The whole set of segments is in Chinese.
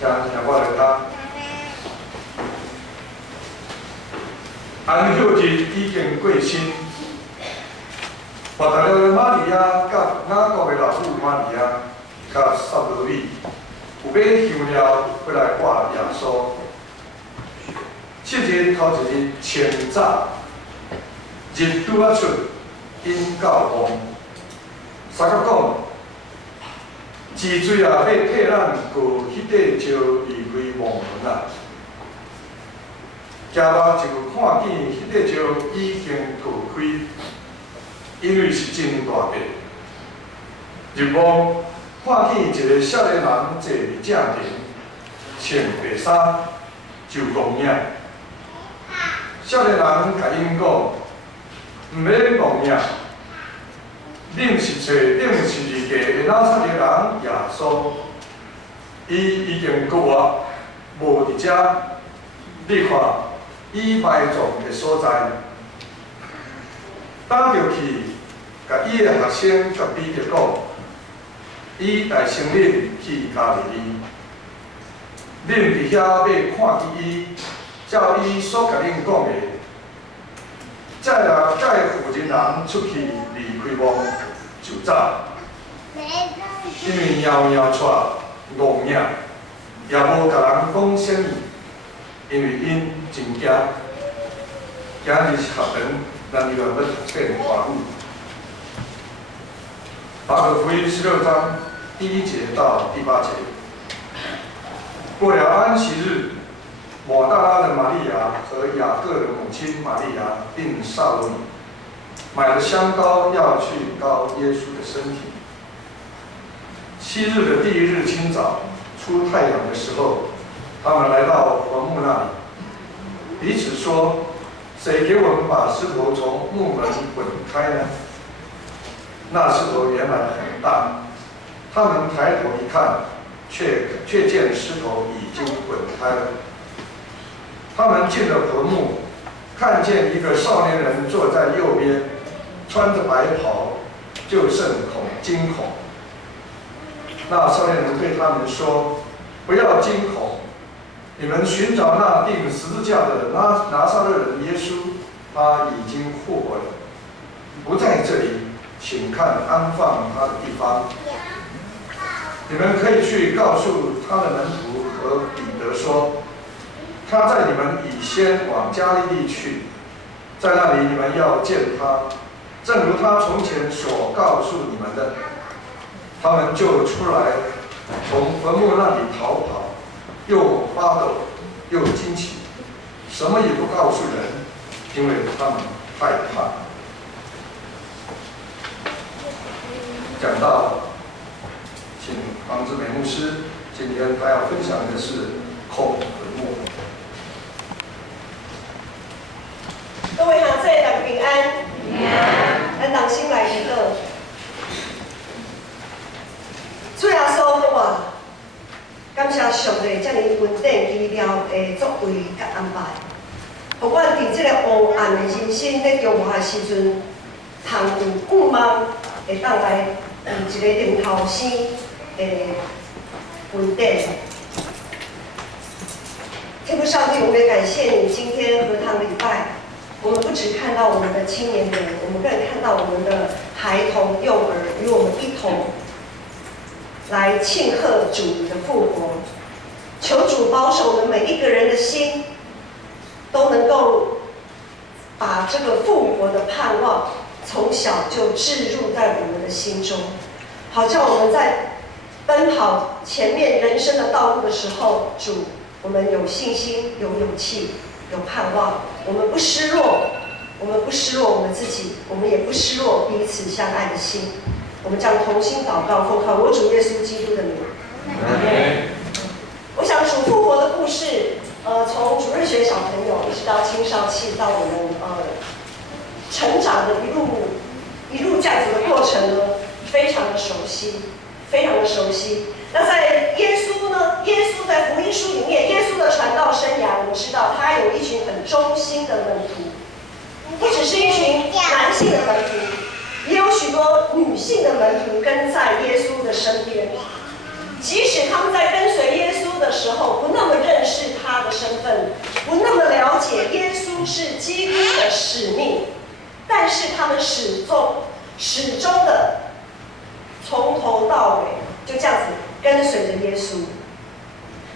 听我来读。安息日已经过身，活大了玛利亚甲雅各的老母玛利亚甲撒罗米，有买香料回来挂耶稣。7日头一日清早，日拄啊出，因到旺。三角讲，治水啊，要替咱过迄块石离开亡魂啊。行路就看见迄块石已经破开，因为是真大块。入望看见一个少年人坐伫正前，穿白衫，就公影。少年人甲因讲：毋免公影，恁是找顶12个的拿撒勒人耶稣，伊已经搁活，无伫遮。你看，伊埋葬的所在，打着去，甲伊的学生甲彼得讲，伊带先恁去加利利，恁伫遐要看见伊，照伊所甲恁讲的，再负责人出去离开亡就走，因为枵枵出戆影，也无甲人讲啥物。因为因真惊，今日是学堂，咱又要读变华语。马可福音16章第1节到第8节。过了安息日，抹大拉的玛利亚和雅各的母亲玛利亚并撒罗米买了香膏，要去膏耶稣的身体。7日的第1日清早，出太阳的时候。他们来到坟墓那里，彼此说：“谁给我们把石头从墓门滚开呢？”那石头原来很大，他们抬头一看，却见石头已经滚开了。他们进了坟墓，看见一个少年人坐在右边，穿着白袍，就甚惊恐。那少年人对他们说：“不要惊恐。你们寻找那钉十字架的拿撒勒人耶稣，他已经复活了，不在这里，请看安放他的地方。你们可以去告诉他的门徒和彼得说，他在你们以先往加利利去，在那里你们要见他，正如他从前所告诉你们的。”他们就出来，从坟墓那里逃跑。又发抖，又惊奇，什么也不告诉人，因为他们害怕。讲到，请黄志美牧师今天他要分享的是空和木。各位好，这大家平安。平安。咱同心来祈祷。主耶稣好啊！感谢上帝遮尔稳定奇妙的作为甲安排，互阮伫即个黑暗的人生咧中华的时阵，通有盼望，会当来有一个灵头生的稳定。天父上帝，我们也感谢你，今天和堂礼拜，我们不只看到我们的青年人，我们更看到我们的孩童、幼儿，与我们一同来庆贺主你的复活。求主保守我们每一个人的心，都能够把这个复活的盼望从小就置入在我们的心中，好叫我们在奔跑前面人生的道路的时候，主，我们有信心、有勇气、有盼望，我们不失落，我们不失落我们自己，我们也不失落彼此相爱的心。我们将同心祷告，奉靠我主耶稣基督的名。我想主复活的故事，从主日学小朋友一直到青少期，到我们成长的一路这样子的过程呢，非常的熟悉，非常的熟悉。那在耶稣呢？耶稣在福音书里面，耶稣的传道生涯，我们知道他有一群很忠心的门徒，不只是一群男性的门徒，也有许多女性的门徒跟在耶稣的身边。即使他们在跟随耶稣的时候，候不那么认识他的身份，不那么了解耶稣是基督的使命，但是他们始终的从头到尾就这样子跟随着耶稣。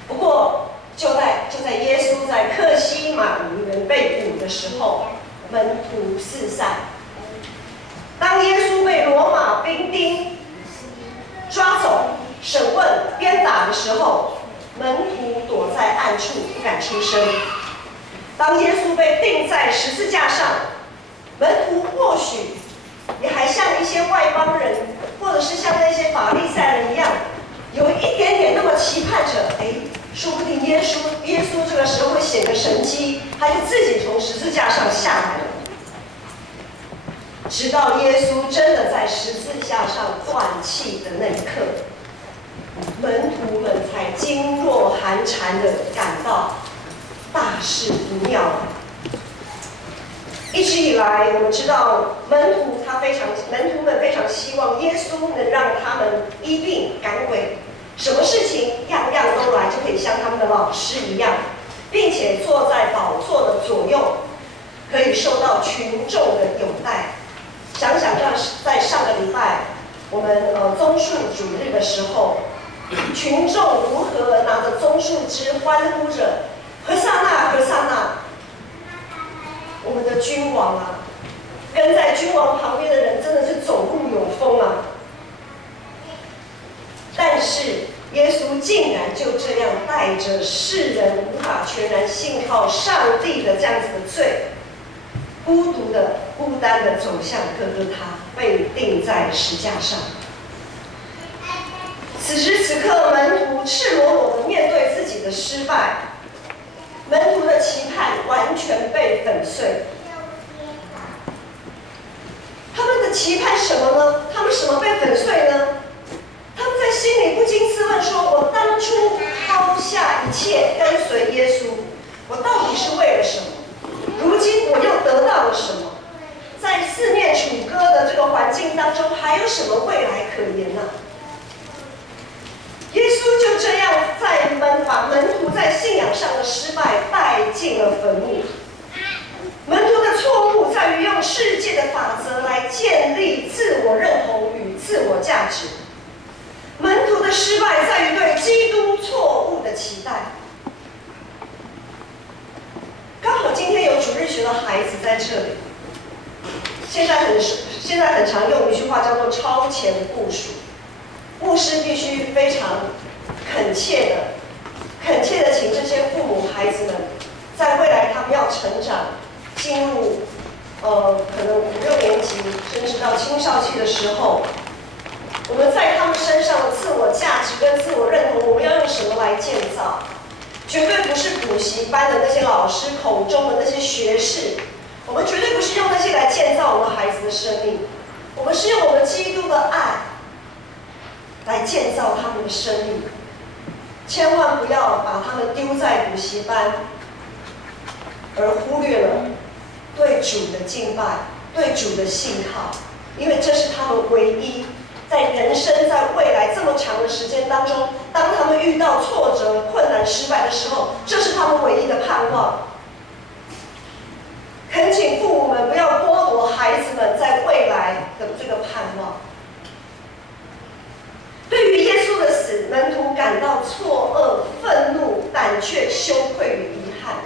不过就在耶稣在客西马尼园被捕的时候，门徒四散。当耶稣被罗马兵丁抓走、审问、鞭打的时候，门徒躲在暗处不敢出声。当耶稣被钉在十字架上，门徒或许也还像一些外邦人，或者是像那些法利赛人一样，有一点点那么期盼着，说不定耶稣这个时候会显个神迹，他就自己从十字架上下来了。直到耶稣真的在十字架上断气的那一刻，门徒们才噤若寒蝉的感到大事不妙了。一直以来，我们知道门徒们非常希望耶稣能让他们医病赶鬼，什么事情样样都来，就可以像他们的老师一样，并且坐在宝座的左右，可以受到群众的拥戴。想想在上个礼拜我们棕树主日的时候，群众如何拿着棕树枝欢呼着何撒那何撒那，我们的君王啊，跟在君王旁边的人真的是走路有风啊。但是耶稣竟然就这样带着世人无法全然信靠上帝的这样子的罪，孤单的走向哥哥他，被钉在石架上。此时此刻，门徒赤裸裸的面对自己的失败，门徒的期盼完全被粉碎。他们的期盼什么呢？他们什么被粉碎呢？他们在心里不禁自问说：我当初抛下一切跟随耶稣，我到底是为了什么？如今我又得到了什么？在四面楚歌的这个环境当中，还有什么未来可言呢？耶稣就这样把门徒在信仰上的失败带进了坟墓。门徒的错误在于用世界的法则来建立自我认同与自我价值。门徒的失败在于对基督错误的期待。刚好今天有主日学的孩子在这里，现在很常用一句话叫做超前部署。牧师必须非常恳切的请这些父母孩子们，在未来他们要成长，进入可能5、6年级，甚至到青少期的时候，我们在他们身上的自我价值跟自我认同，我们要用什么来建造？绝对不是补习班的那些老师口中的那些学士，我们绝对不是用那些来建造我们孩子的生命，我们是用我们基督的爱来建造他们的生命。千万不要把他们丢在补习班，而忽略了对主的敬拜，对主的信靠，因为这是他们唯一在人生在未来这么长的时间当中，当他们遇到挫折、困难、失败的时候，这是他们唯一的盼望。恳请父母们不要剥夺孩子们在未来的这个盼望。对于耶稣的死，门徒感到错愕、愤怒、胆怯、羞愧与遗憾。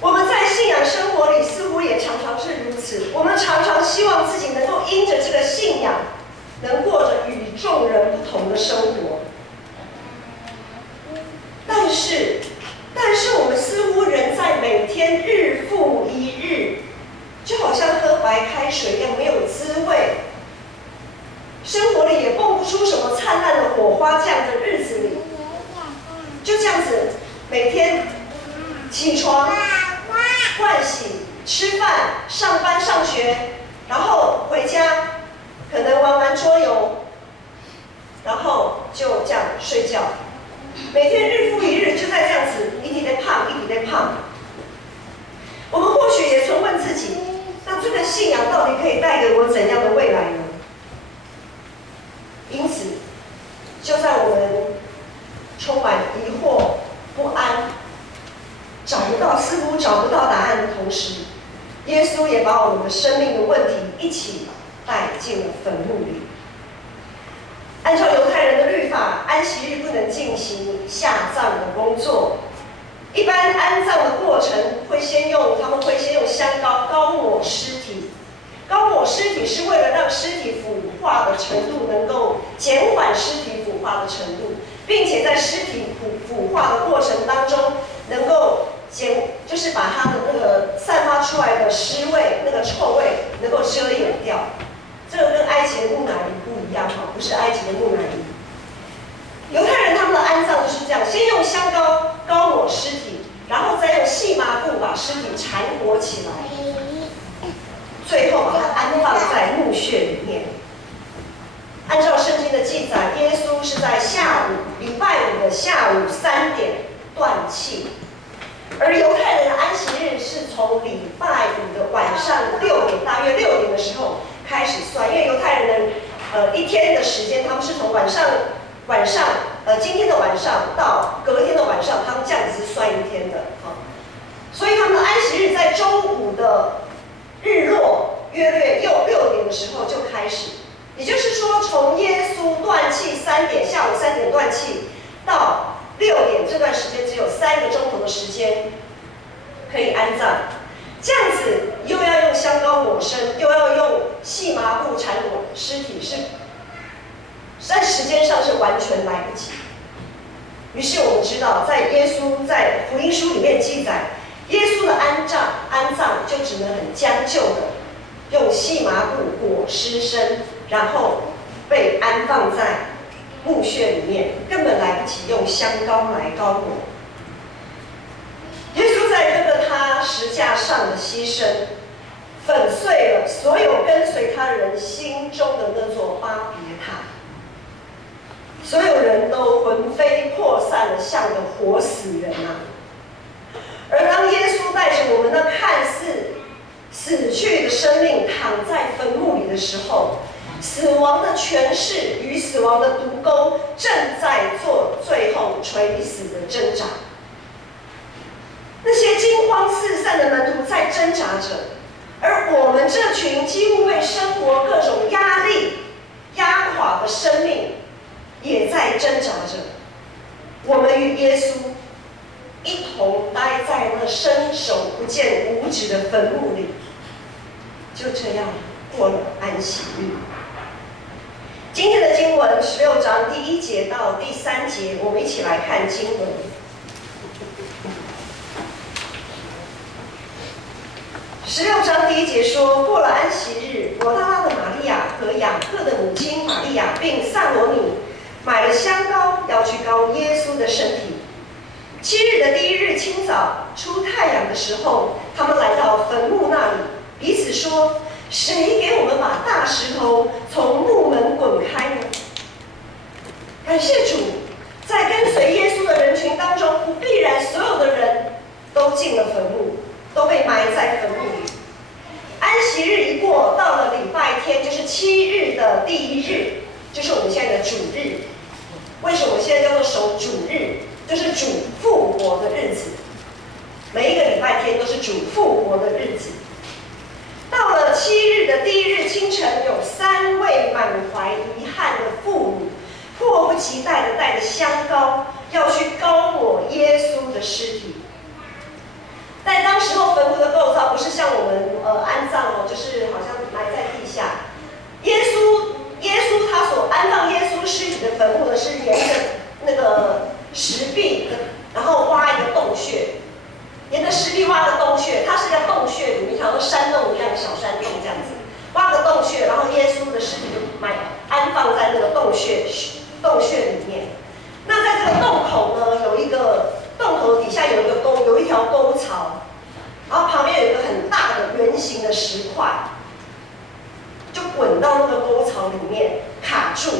我们在信仰生活里似乎也常常是如此，我们常常希望自己能够因着这个信仰，能过着与众人不同的生活。但是我们似乎人在每天日复一日，就好像喝白开水一样没有滋味，生活里也蹦不出什么灿烂的火花。这样的日子里，就这样子每天起床、盥洗、吃饭、上班、上学，然后回家，可能玩玩桌游，然后就这样睡觉。每天日复一日，就在这样子一直在胖，一直在胖。我们或许也曾问自己，那这个信仰到底可以带给我怎样的未来呢？因此，就在我们充满疑惑、不安，似乎找不到答案的同时，耶稣也把我们的生命的问题一起带进了坟墓里。按照犹太人的律法，安息日不能进行下葬的工作。一般安葬的过程他们会先用香膏膏抹尸体。膏抹尸体是为了让尸体腐化的程度能够减缓尸体腐化的程度，并且在尸体腐化的过程当中能够就是把它的那个散发出来的尸味、那个臭味能够遮掩掉。这个跟埃及的木乃伊不一样哈，不是埃及的木乃伊。犹太人他们的安葬就是这样，先用香膏膏抹尸体，然后再用细麻布把尸体缠裹起来，最后把它安放在墓穴里面。按照圣经的记载，耶稣是在礼拜五的下午3点断气，而犹太人的安息日是从礼拜五的晚上6点，大约6点的时候开始算，因为犹太人一天的时间，他们是从今天的晚上到隔天的晚上，他们这样子是算一天的，所以他们的安息日在周五的日落约略6点的时候就开始，也就是说，从耶稣断气下午3点断气到6点这段时间只有3个钟头的时间可以安葬。这样子又要用香膏抹身，又要用细麻布缠裹尸体，在时间上是完全来不及。于是我们知道，耶稣在福音书里面记载，耶稣的安葬就只能很将就的用细麻布裹尸身，然后被安放在墓穴里面，根本来不及用香膏来膏抹。耶稣在他十架上的牺牲，粉碎了所有跟随他的人心中的那座巴别塔，所有人都魂飞魄散的，像个活死人啊！而当耶稣带着我们那看似死去的生命躺在坟墓里的时候，死亡的权势与死亡的毒钩正在做最后垂死的挣扎。那些惊慌四散的门徒在挣扎着，而我们这群几乎被生活各种压力压垮的生命也在挣扎着。我们与耶稣一同待在那伸手不见五指的坟墓里，就这样过了安息日。今天的经文16章第1节到第3节，我们一起来看经文。16章第1节说，过了安息日，抹大拉的玛利亚和雅各的母亲玛利亚并萨罗米买了香膏，要去膏耶稣的身体。7日的第1日清早，出太阳的时候，他们来到坟墓那里，彼此说：“谁给我们把大石头从墓门滚开呢？”感谢主，在跟随耶稣的人群当中，不必然所有的人都进了坟墓，都被埋在坟墓里。安息日一过，到了礼拜天，就是7日的第1日，就是我们现在的主日。为什么现在叫做守主日？就是主复活的日子。每一个礼拜天都是主复活的日子。到了7日的第1日清晨，有3位满怀遗憾的妇女，迫不及待地带着香膏，要去膏抹耶稣的尸体。在当时候坟墓的构造不是像我们安葬就是好像埋在地下。耶稣他所安放耶稣尸体的坟墓呢，是沿着那个石壁，然后挖一个洞穴，沿着石壁挖个洞穴，它是一个洞穴里面，像山洞一样的小山洞这样子，挖个洞穴，然后耶稣的尸体就安放在那个洞穴里面。那在这个洞口呢，有一个洞口底下有一条沟槽，然后旁边有一个很大的圆形的石块，就滚到那个沟槽里面卡住，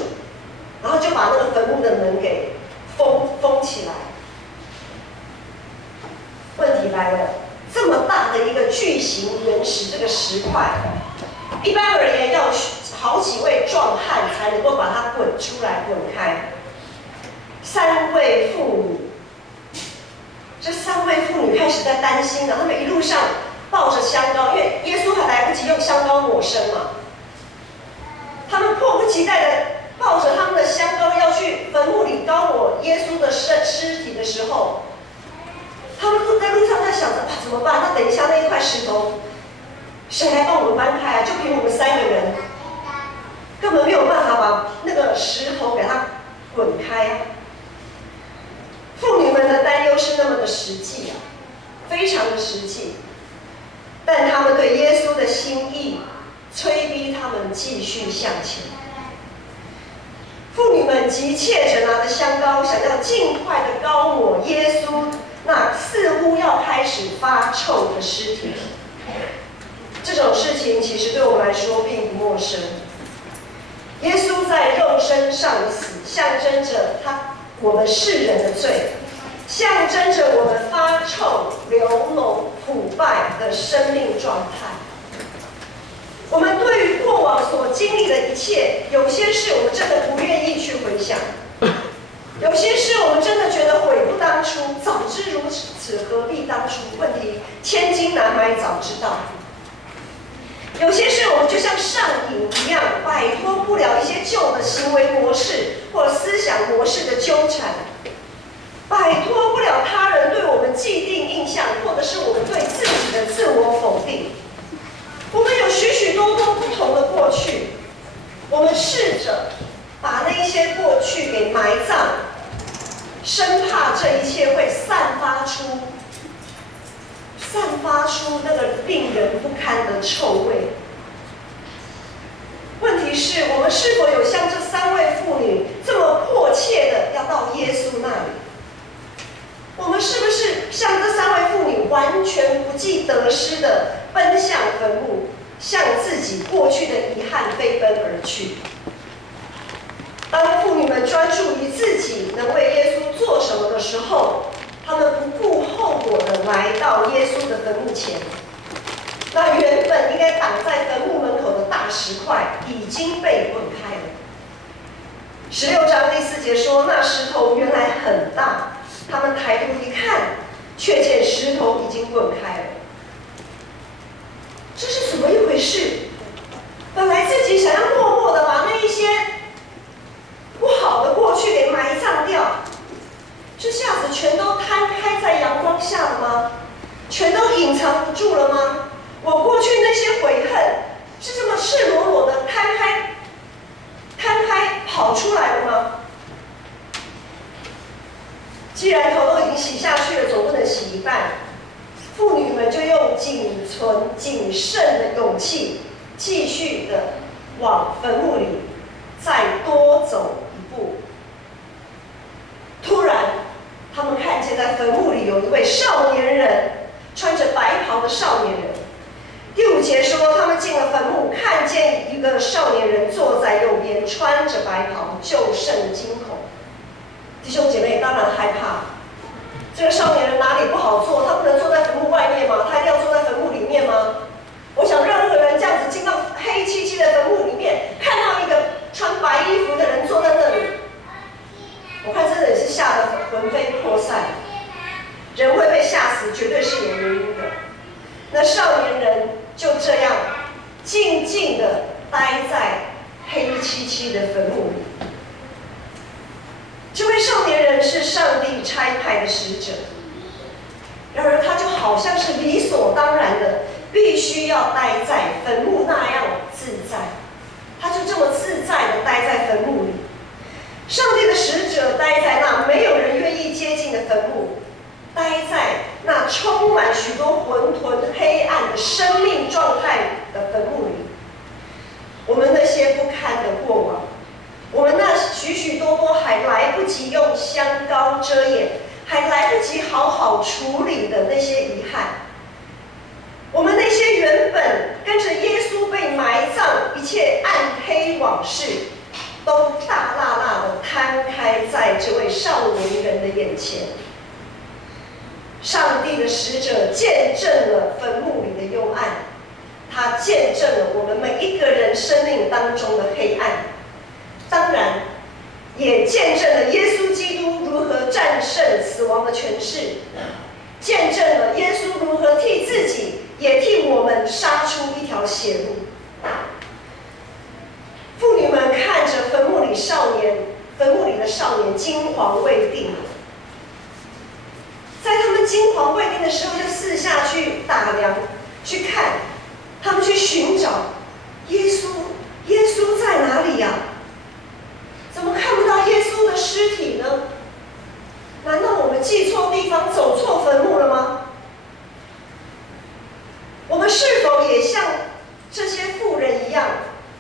然后就把那个坟墓的门给封起来。问题来了，这么大的一个巨型原石，这个石块，一般而言要好几位壮汉才能够把它滚出来、滚开。3位位妇女，这3位妇女开始在担心了，她们一路上抱着香膏，因为耶稣还来不及用香膏抹身嘛，她们迫不及待的抱着他们的香膏要去坟墓里膏抹耶稣的尸体的时候，他们在路上在想着怎么办？那等一下那一块石头，谁来帮我们搬开啊？就凭我们3个人，根本没有办法把那个石头给它滚开啊！妇女们的担忧是那么的实际啊，非常的实际，但他们对耶稣的心意催逼他们继续向前。妇女们急切着拿着香膏，想要尽快的膏抹耶稣那似乎要开始发臭的尸体。这种事情其实对我们来说并不陌生。耶稣在肉身上的死，象征着我们世人的罪，象征着我们发臭、流脓、腐败的生命状态。我们对于过往所经历的一切，有些事我们真的不愿意去回想，有些事我们真的觉得悔不当初，早知如此何必当初？问题千金难买早知道。有些事我们就像上瘾一样，摆脱不了一些旧的行为模式或思想模式的纠缠，摆脱不了他人对我们既定印象，或者是我们对自己的自我否定。我们有许许多多不同的过去，我们试着把那些过去给埋葬，生怕这一切会散发出那个令人不堪的臭味。问题是我们是否有像这3位妇女这么迫切的要到耶稣那里？我们是不是像这3位妇女完全不计得失的奔向坟墓，向自己过去的遗憾飞奔而去？当妇女们专注于自己能为耶稣做什么的时候，他们不顾后果的来到耶稣的坟墓前。那原本应该挡在坟墓门口的大石块已经被滚开了。16章第4节说，那石头原来很大，他们抬头一看，却见石头已经滚开了。这是怎么一回事？本来自己想要默默的把那一些不好的过去给埋葬掉，这下子全都摊开在阳光下了吗？全都隐藏不住了吗？我过去那些悔恨是这么赤裸裸的摊开跑出来了吗？既然头都已经洗下去了，总不能洗一半。妇女们就用谨慎的勇气，继续的往坟墓里再多走一步。突然，他们看见在坟墓里有一位少年人，穿着白袍的少年人。第5节说，他们进了坟墓，看见一个少年人坐在右边，穿着白袍，就甚惊恐。弟兄姐妹当然害怕，这个少年人哪里不好坐？他不能坐在坟墓外面吗？他一定要坐在坟墓里面吗？我想任何人这样子进到黑漆漆的坟墓里面，看到一个穿白衣服的人坐在那里，我看真的也是吓得魂飞魄散。人会被吓死，绝对是有原因的。那少年人就这样静静地待在黑漆漆的坟墓里。这位少年人是上帝差派的使者，然而他就好像是理所当然的必须要待在坟墓那样自在，他就这么自在的待在坟墓里。上帝的使者待在那没有人愿意接近的坟墓，待在那充满许多混沌黑暗的生命状态的坟墓里。我们那些不堪的过往，我们那许许多多还来不及用香膏遮掩，还来不及好好处理的那些遗憾，我们那些原本跟着耶稣被埋葬一切暗黑往事，都大辣辣的摊开在这位少年人的眼前。上帝的使者见证了坟墓里的幽暗，他见证了我们每一个人生命当中的黑暗，当然也见证了耶稣基督如何战条血路。妇女们看着坟墓里的少年惊惶未定，在他们惊惶未定的时候，就四下去打量、去看，他们去寻找耶稣。耶稣在哪里呀？怎么看不到耶稣的尸体呢？难道我们记错地方、走错坟墓了吗？我们是否也像这些妇人一样，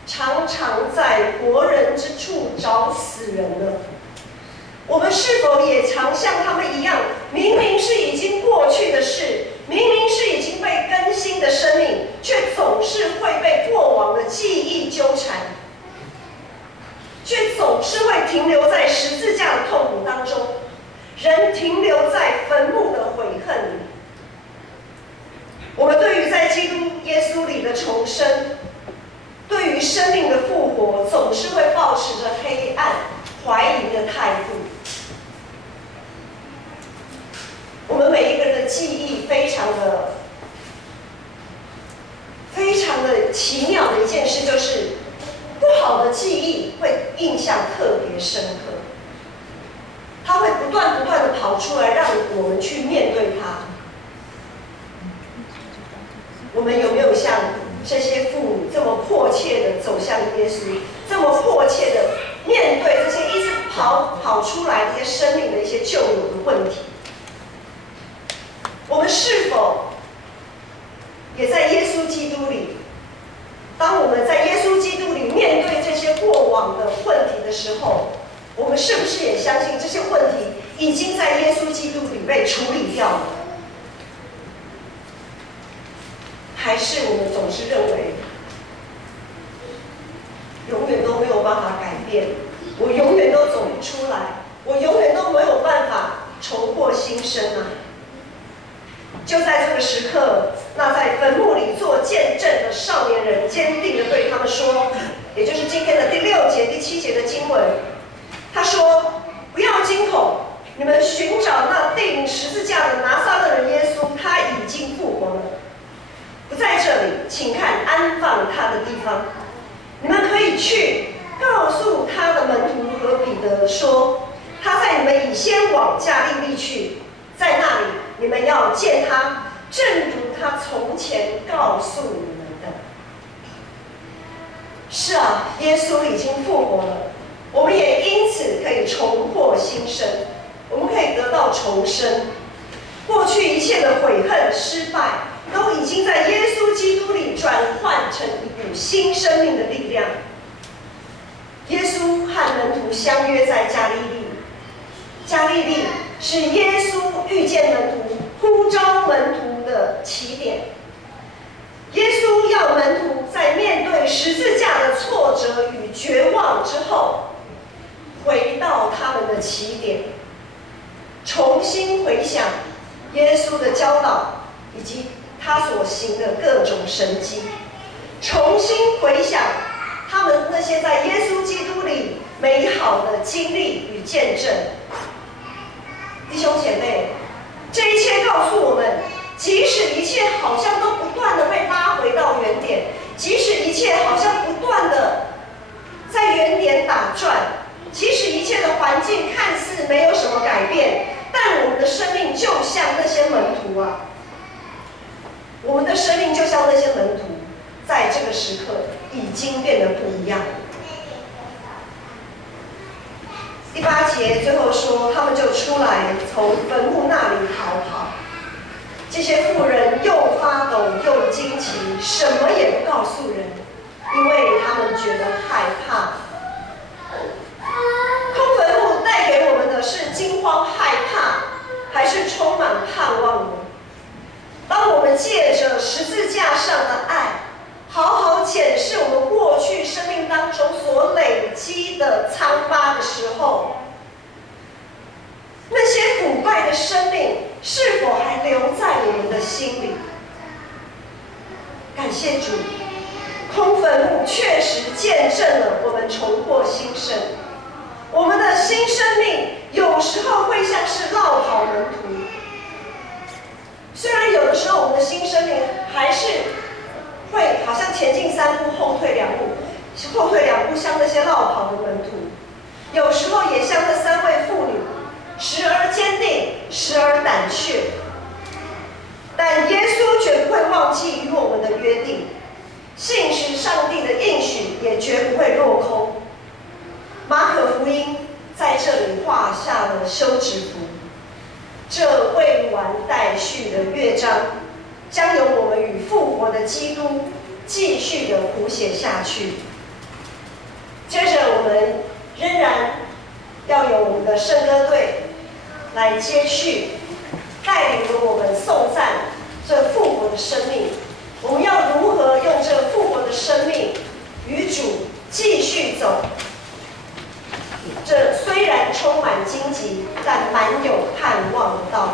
常常在活人之处找死人呢？我们是否也常像他们一样，明明是已经过去的事，明明是已经被更新的生命，却总是会被过往的记忆纠缠，却总是会停留在十字架的痛苦当中，人停留在坟墓的悔恨里。我们对于在基督耶稣里的重生，对于生命的复活，总是会抱持着黑暗、怀疑的态度。我们每一个人的记忆非常的奇妙的一件事，就是不好的记忆会印象特别深刻，它会不断的跑出来，让我们去面对它。我们有没有像这些妇女这么迫切的走向耶稣，这么迫切的面对这些一直跑出来的一些生命的一些旧有的问题？我们是否也在耶稣基督里？当我们在耶稣基督里面对这些过往的问题的时候，我们是不是也相信这些问题已经在耶稣基督里被处理掉了？还是我们总是认为永远都没有办法改变，我永远都走不出来，我永远都没有办法重获新生啊？就在这个时刻，那在坟墓里做见证的少年人坚定地对他们说，也就是今天的第6节、第7节的经文，他说：不要惊恐，你们寻找那钉十字架的拿撒勒人耶稣，他已经复活了，不在这里，请看安放他的地方。你们可以去告诉他的门徒和彼得说，他在你们以先往加利利去，在那里你们要见他，正如他从前告诉你们的。是啊，耶稣已经复活了，我们也因此可以重获新生，我们可以得到重生。过去一切的悔恨、失败，都已经在耶稣基督里转换成一股新生命的力量。耶稣和门徒相约在加利利，加利利是耶稣遇见门徒、呼召门徒的起点。耶稣要门徒在面对十字架的挫折与绝望之后，回到他们的起点，重新回想耶稣的教导以及他所行的各种神迹，重新回想他们那些在耶稣基督里美好的经历与见证。弟兄姐妹，这一切告诉我们，即使一切好像都不断的被拉回到原点，即使一切好像不断的在原点打转，即使一切的环境看似没有什么改变，但我们的生命就像那些门徒啊，我们的生命就像那些门徒，在这个时刻已经变得不一样。第8节最后说，他们就出来从坟墓那里逃跑。这些妇人又发抖又惊奇，什么也不告诉人，因为他们觉得害怕。空坟墓带给我们的是惊慌害怕，还是充满盼望呢？当我们借着十字架上的爱，好好检视我们过去生命当中所累积的疮疤的时候，那些腐败的生命是否还留在我们的心里？感谢主，空坟墓确实见证了我们重获新生。我们的新生命有时候会像是落跑门徒，虽然有的时候我们的新生命还是会好像前进3步，后退2步，后退2步，像那些落跑的门徒，有时候也像这3位妇女，时而坚定，时而胆怯。但耶稣绝不会忘记与我们的约定，信实上帝的应许也绝不会落空。马可福音在这里画下了休止符，这未完待续的乐章，将由我们与复活的基督继续的谱写下去。接着，我们仍然要有我们的圣歌队来接续，带领着我们颂赞这复活的生命。我们要如何用这复活的生命与主继续走？这虽然充满荆棘，但满有盼望的道路。